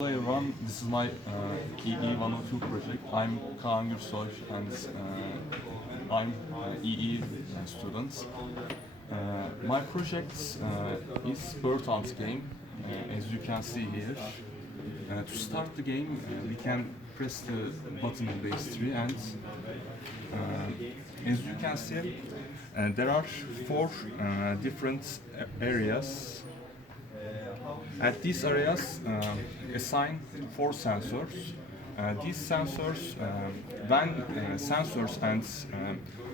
Hello everyone, this is my EE 102 project. I'm Kaan Gürsoy and I'm EE student. My project is Bird Hunt game, as you can see here. To start the game, we can press the button on base tree and as you can see, there are four different areas. At these areas, assign four sensors. These sensors, when sensors and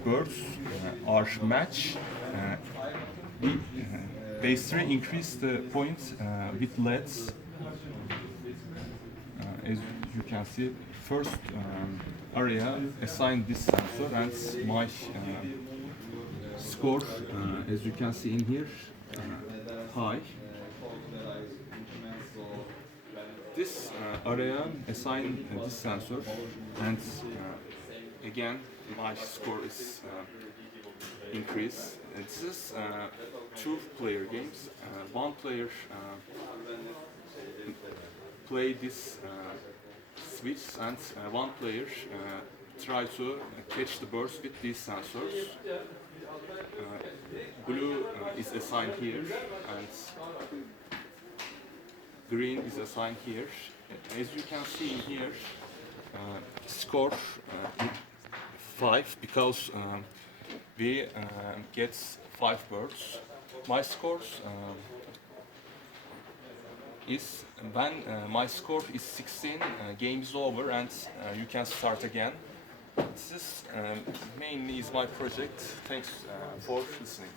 birds are matched, we basically increase the point with LEDs. As you can see, first area assign this sensor and my score, as you can see in here, high. This area assign this sensor and again my score is increased. This is two-player games. One player play this switch and one player try to catch the birds with these sensors. Blue is assigned here and green is assigned here. As you can see in here, score 5 because we get 5 birds. My scores is when my score is 16, game is over and you can start again. This is mainly is my project. Thanks for listening.